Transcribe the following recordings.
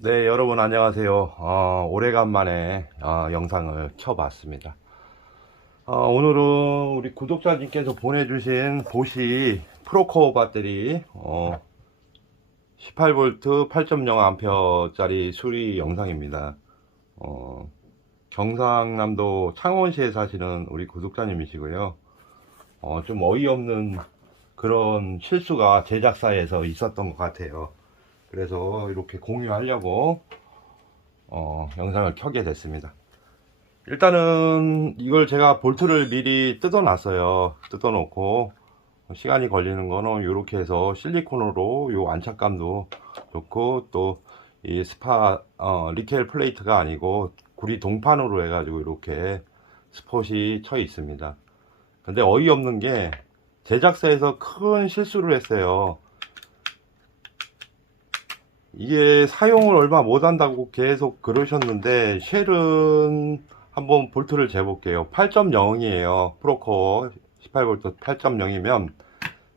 네, 여러분 안녕하세요. 오래간만에 영상을 켜봤습니다. 오늘은 우리 구독자님께서 보내주신 보시 프로코어 배터리 18V 8.0A짜리 수리 영상입니다. 경상남도 창원시에 사시는 우리 구독자님이시고요. 좀 어이없는 그런 실수가 제작사에서 있었던 것 같아요. 그래서 이렇게 공유하려고 영상을 켜게 됐습니다. 일단은 이걸 제가 볼트를 미리 뜯어 놨어요. 뜯어 놓고 시간이 걸리는 거는 이렇게 해서 실리콘으로 요 안착감도 좋고, 또 이 스파 리켈 플레이트가 아니고 구리 동판으로 해가지고 이렇게 스폿이 쳐 있습니다. 근데 어이없는 게 제작사에서 큰 실수를 했어요. 이게 사용을 얼마 못한다고 계속 그러셨는데, 쉘은 한번 볼트를 재볼게요. 8.0이에요 프로코어 18V 8.0이면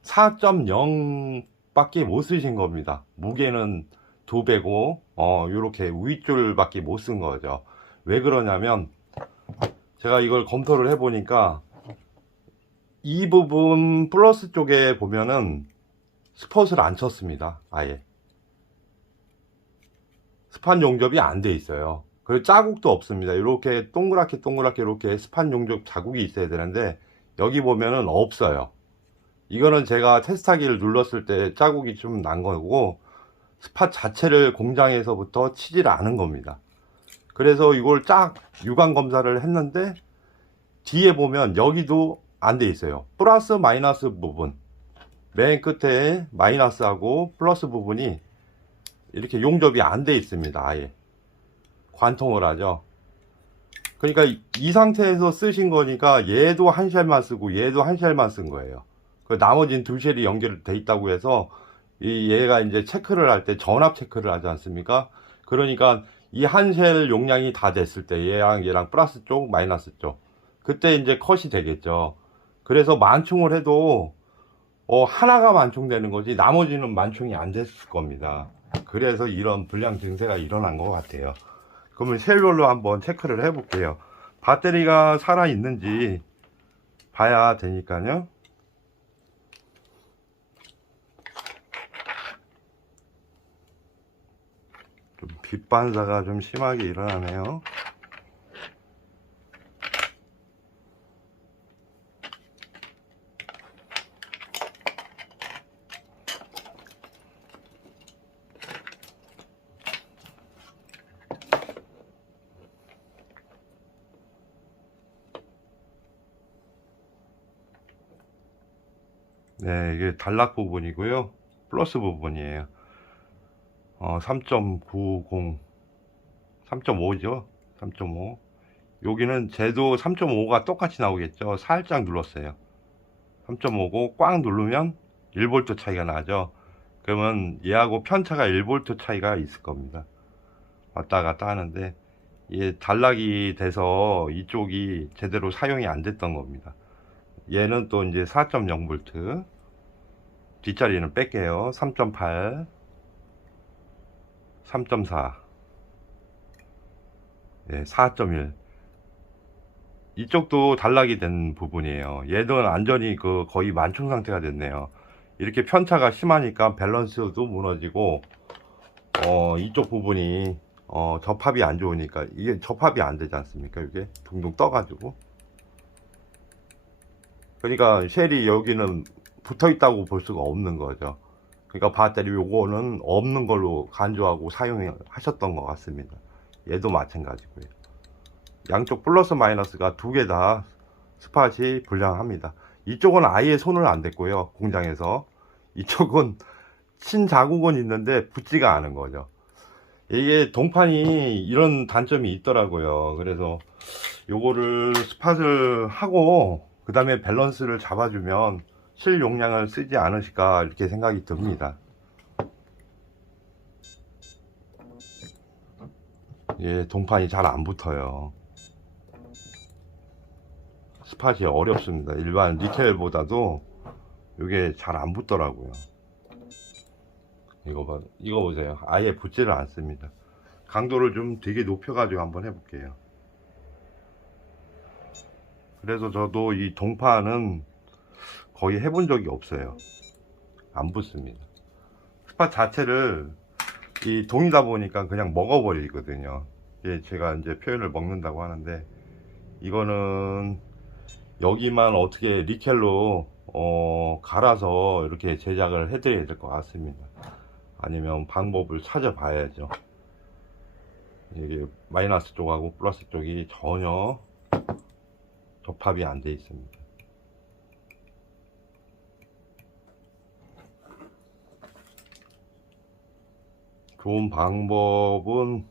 4.0 밖에 못 쓰신 겁니다. 무게는 2배고 요렇게 윗줄 밖에 못 쓴 거죠. 왜 그러냐면, 제가 이걸 검토를 해보니까 이 부분 플러스 쪽에 보면은 스폿을 안 쳤습니다. 아예 스판 용접이 안 돼 있어요. 그리고 자국도 없습니다. 이렇게 동그랗게 이렇게 스판 용접 자국이 있어야 되는데, 여기 보면은 없어요. 이거는 제가 테스트하기를 눌렀을 때 자국이 좀 난 거고, 스팟 자체를 공장에서부터 치질 않은 겁니다. 그래서 이걸 쫙 유관 검사를 했는데, 뒤에 보면 여기도 안 돼 있어요. 플러스 마이너스 부분, 맨 끝에 마이너스하고 플러스 부분이 이렇게 용접이 안 돼 있습니다. 아예 관통을 하죠. 그러니까 이 상태에서 쓰신 거니까 얘도 한 쉘만 쓰고 얘도 한 쉘만 쓴 거예요. 그 나머지는 두 쉘이 연결돼 있다고 해서 얘가 이제 체크를 할 때 전압 체크를 하지 않습니까? 그러니까 이 한 쉘 용량이 다 됐을 때 얘랑 플러스 쪽 마이너스 쪽, 그때 이제 컷이 되겠죠. 그래서 만충을 해도 하나가 만충되는 거지 나머지는 만충이 안 됐을 겁니다. 그래서 이런 불량 증세가 일어난 것 같아요. 그러면 쉘별로 한번 체크를 해 볼게요. 배터리가 살아 있는지 봐야 되니까요. 좀 빛 반사가 좀 심하게 일어나네요. 네, 이게 단락 부분이고요. 플러스 부분이에요. 3.90, 3.5죠. 3.5. 여기는 쟤도 3.5가 똑같이 나오겠죠. 살짝 눌렀어요. 3.5고 꽉 누르면 1V 차이가 나죠. 그러면 얘하고 편차가 1V 차이가 있을 겁니다. 왔다 갔다 하는데, 이게 단락이 돼서 이쪽이 제대로 사용이 안 됐던 겁니다. 얘는 또 이제 4.0V, 뒷자리는 뺄게요. 3.8, 3.4, 예, 4.1. 이쪽도 단락이 된 부분이에요. 얘도 완전히 거의 만충 상태가 됐네요. 이렇게 편차가 심하니까 밸런스도 무너지고, 이쪽 부분이 접합이 안 좋으니까 이게 접합이 안 되지 않습니까? 이게 둥둥 떠가지고. 그러니까 쉘이 여기는 붙어 있다고 볼 수가 없는 거죠. 그러니까 배터리 요거는 없는 걸로 간주하고 사용하셨던 것 같습니다. 얘도 마찬가지고요. 양쪽 플러스 마이너스가 두 개 다 스팟이 불량합니다. 이쪽은 아예 손을 안 댔고요, 공장에서. 이쪽은 친 자국은 있는데 붙지가 않은 거죠. 이게 동판이 이런 단점이 있더라고요. 그래서 요거를 스팟을 하고 그 다음에 밸런스를 잡아주면 실 용량을 쓰지 않으실까 이렇게 생각이 듭니다. 예, 동판이 잘 안 붙어요. 스팟이 어렵습니다. 일반 니켈보다도 이게 잘 안 붙더라고요. 이거 보세요. 아예 붙지를 않습니다. 강도를 좀 되게 높여가지고 한번 해볼게요. 그래서 저도 이 동파는 거의 해본 적이 없어요. 안 붙습니다. 스팟 자체를 이 동이다 보니까 그냥 먹어버리거든요. 예, 제가 이제 표현을 먹는다고 하는데, 이거는 여기만 어떻게 니켈로 갈아서 이렇게 제작을 해드려야 될 것 같습니다. 아니면 방법을 찾아봐야죠. 이게 마이너스 쪽하고 플러스 쪽이 전혀 접합이 안 돼 있습니다. 좋은 방법은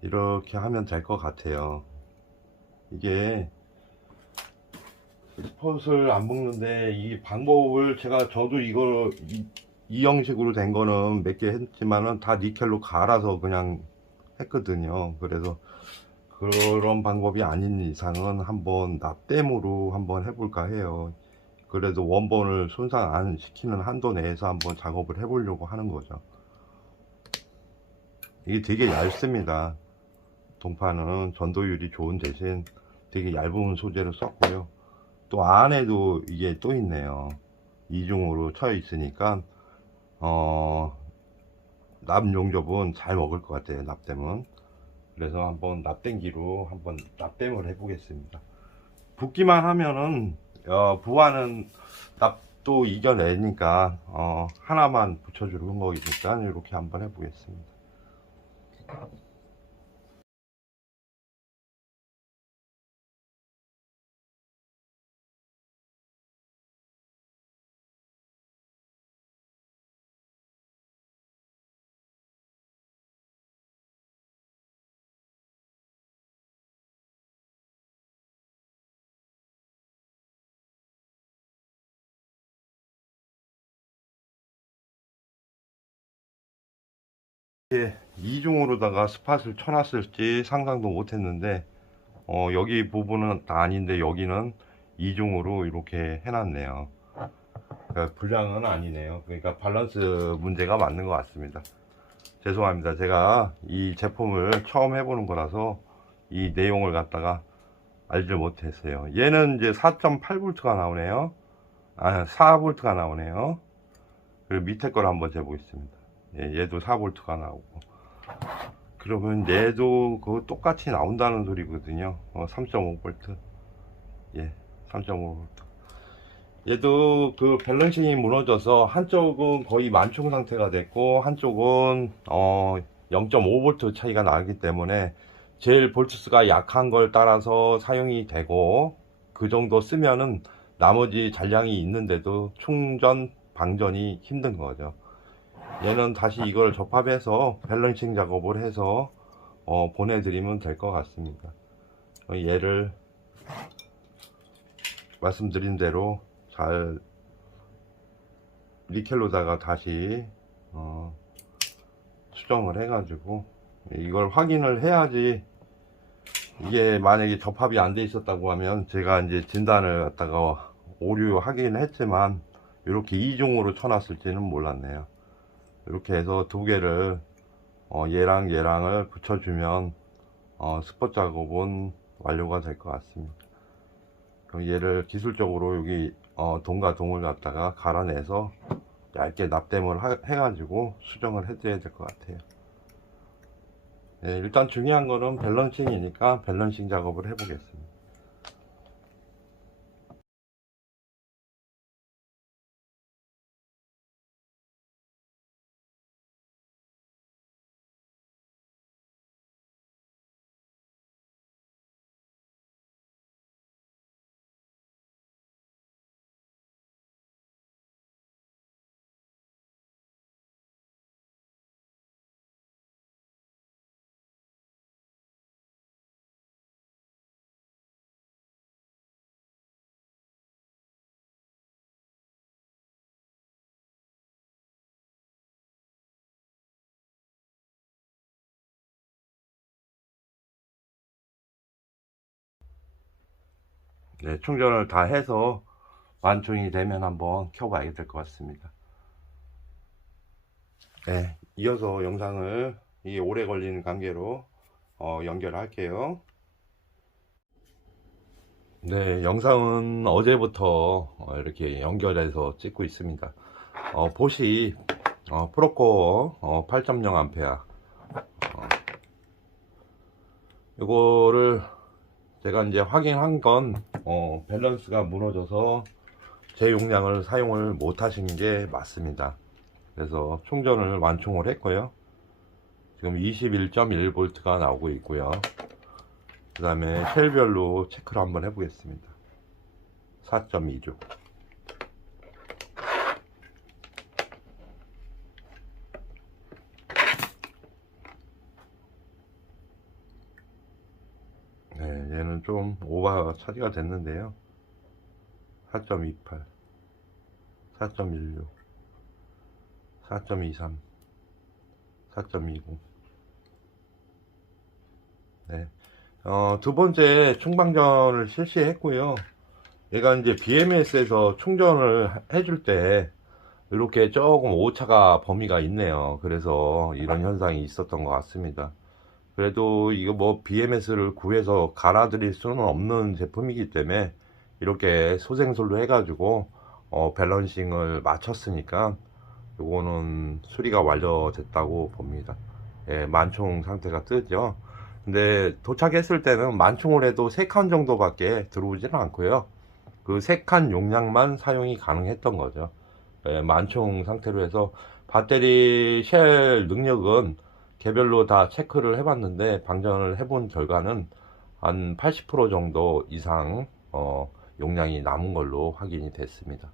이렇게 하면 될 것 같아요. 이게 스폿을 안 먹는데 이 방법을 저도 이걸 이 형식으로 된 거는 몇 개 했지만은 다 니켈로 갈아서 그냥 했거든요. 그래서 그런 방법이 아닌 이상은 한번 납땜으로 한번 해볼까 해요. 그래도 원본을 손상 안 시키는 한도 내에서 한번 작업을 해보려고 하는 거죠. 이게 되게 얇습니다. 동파는 전도율이 좋은 대신 되게 얇은 소재를 썼고요. 또 안에도 이게 또 있네요. 이중으로 쳐 있으니까 납 용접은 잘 먹을 것 같아요. 납땜은. 그래서 한번 납땜기로 한번 납땜을 해보겠습니다. 붓기만 하면은 부하는 납도 이겨내니까 하나만 붙여주는 거니까 이렇게 한번 해보겠습니다. 예, 이중으로다가 스팟을 쳐놨을지 상상도 못했는데 여기 부분은 다 아닌데 여기는 이중으로 이렇게 해놨네요. 그러니까 불량은 아니네요. 그러니까 밸런스 문제가 맞는 것 같습니다. 죄송합니다. 제가 이 제품을 처음 해보는 거라서 이 내용을 갖다가 알지 못했어요. 얘는 이제 4.8V가 나오네요. 아, 4V가 나오네요. 그리고 밑에 걸 한번 재보겠습니다. 예, 얘도 4V가 나오고. 그러면 얘도 그 똑같이 나온다는 소리거든요. 3.5V. 예, 3.5V. 얘도 그 밸런싱이 무너져서 한쪽은 거의 만충 상태가 됐고 한쪽은 0.5V 차이가 나기 때문에 제일 볼트수가 약한 걸 따라서 사용이 되고, 그 정도 쓰면은 나머지 잔량이 있는데도 충전 방전이 힘든 거죠. 얘는 다시 이걸 접합해서 밸런싱 작업을 해서 보내드리면 될 것 같습니다. 얘를 말씀드린 대로 잘 니켈로다가 다시 수정을 해가지고 이걸 확인을 해야지. 이게 만약에 접합이 안 돼 있었다고 하면 제가 이제 진단을 갖다가 오류하긴 했지만 이렇게 이중으로 쳐놨을지는 몰랐네요. 이렇게 해서 두 개를 얘랑 얘랑을 붙여주면 스폿 작업은 완료가 될 것 같습니다. 그럼 얘를 기술적으로 여기 동과 동을 갖다가 갈아내서 얇게 납땜을 해가지고 수정을 해드려야 될 것 같아요. 네, 일단 중요한 거는 밸런싱이니까 밸런싱 작업을 해보겠습니다. 네, 충전을 다 해서 완충이 되면 한번 켜봐야 될 것 같습니다. 네, 이어서 영상을 이게 오래 걸리는 관계로 연결할게요. 네, 영상은 어제부터 이렇게 연결해서 찍고 있습니다. 보시 프로코어 8.0A 이거를 제가 이제 확인한 건 밸런스가 무너져서 제 용량을 사용을 못 하시는 게 맞습니다. 그래서 충전을 완충을 했고요. 지금 21.1V가 나오고 있고요. 그 다음에 쉘별로 체크를 한번 해보겠습니다. 4.2죠. 네, 얘는 좀 오버 처리가 됐는데요. 4.28, 4.16, 4.23, 4.20. 네. 두 번째 충방전을 실시했고요. 얘가 이제 BMS에서 충전을 해줄 때 이렇게 조금 오차가 범위가 있네요. 그래서 이런 현상이 있었던 것 같습니다. 그래도 이거 뭐 BMS를 구해서 갈아드릴 수는 없는 제품이기 때문에 이렇게 소생술로 해가지고 밸런싱을 맞췄으니까 요거는 수리가 완료됐다고 봅니다. 예, 만총 상태가 뜨죠. 근데 도착했을 때는 만총을 해도 3칸 정도밖에 들어오지는 않고요. 그 3칸 용량만 사용이 가능했던 거죠. 예, 만총 상태로 해서 배터리 쉘 능력은 개별로 다 체크를 해봤는데 방전을 해본 결과는 한 80% 정도 이상 용량이 남은 걸로 확인이 됐습니다.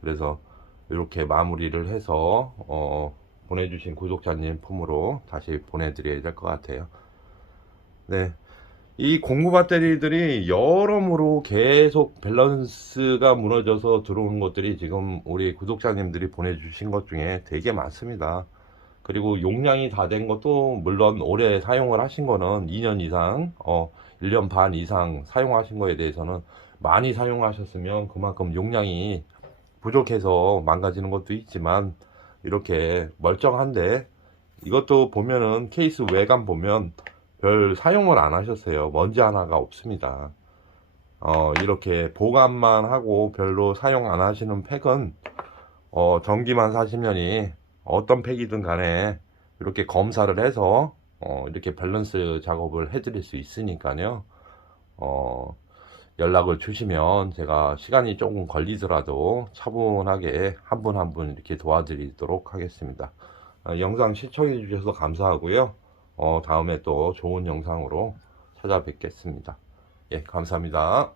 그래서 이렇게 마무리를 해서 보내주신 구독자님 품으로 다시 보내드려야 될 것 같아요. 네. 이 공구 배터리들이 여러모로 계속 밸런스가 무너져서 들어오는 것들이 지금 우리 구독자님들이 보내주신 것 중에 되게 많습니다. 그리고 용량이 다 된 것도 물론 오래 사용을 하신 거는 2년 이상, 1년 반 이상 사용하신 거에 대해서는 많이 사용하셨으면 그만큼 용량이 부족해서 망가지는 것도 있지만 이렇게 멀쩡한데 이것도 보면은 케이스 외관 보면 별 사용을 안 하셨어요. 먼지 하나가 없습니다. 이렇게 보관만 하고 별로 사용 안 하시는 팩은 전기만 사시면이 어떤 팩이든 간에 이렇게 검사를 해서 이렇게 밸런스 작업을 해드릴 수 있으니까요. 연락을 주시면 제가 시간이 조금 걸리더라도 차분하게 한 분 한 분 이렇게 도와드리도록 하겠습니다. 영상 시청해 주셔서 감사하고요. 다음에 또 좋은 영상으로 찾아뵙겠습니다. 예, 감사합니다.